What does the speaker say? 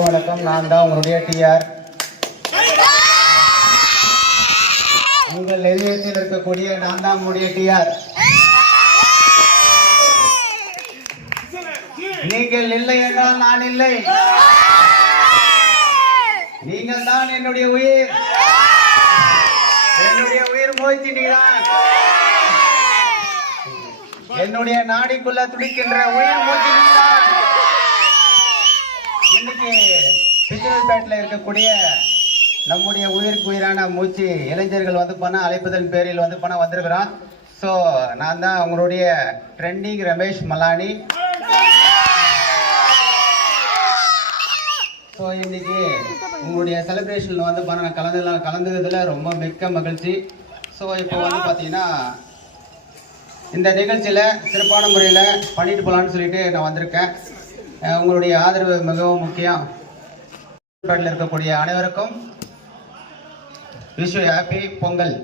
வணக்கம், நான் தான் உங்களுடைய டிஆர். உங்கள் இதயத்தில் இருக்கக்கூடிய நான் தான் உங்களுடைய டிஆர். நீங்கள் இல்லை என்றால் நான் இல்லை. நீங்கள் தான் என்னுடைய உயிர். என்னுடைய உயிர் மூச்சு நீதான். என்னுடைய நாடிக்குள்ள துடிக்கின்ற உயிர் மூச்சு நீதான். இன்னைக்கு பிச்சைப்பேட்டில் இருக்கக்கூடிய நம்முடைய உயிருக்கு உயிரான மூச்சு இளைஞர்கள் வந்து பண்ண அழைப்பதன் பேரில் வந்து பண்ண வந்திருக்கிறோம். ஸோ நான் தான் உங்களுடைய ட்ரெண்டிங் ரமேஷ் மலானி. ஸோ இன்னைக்கு உங்களுடைய செலிப்ரேஷனில் வந்து பண்ண நான் கலந்ததில் ரொம்ப மிக்க மகிழ்ச்சி. ஸோ இப்போ வந்து பார்த்தீங்கன்னா இந்த நிகழ்ச்சியில் சிறப்பான முறையில் பண்ணிட்டு போகலான்னு சொல்லிட்டு நான் வந்திருக்கேன். உங்களுடைய ஆதரவு மிகவும் முக்கியம். இருக்கக்கூடிய அனைவருக்கும் விஷ் யூ ஹாப்பி பொங்கல்.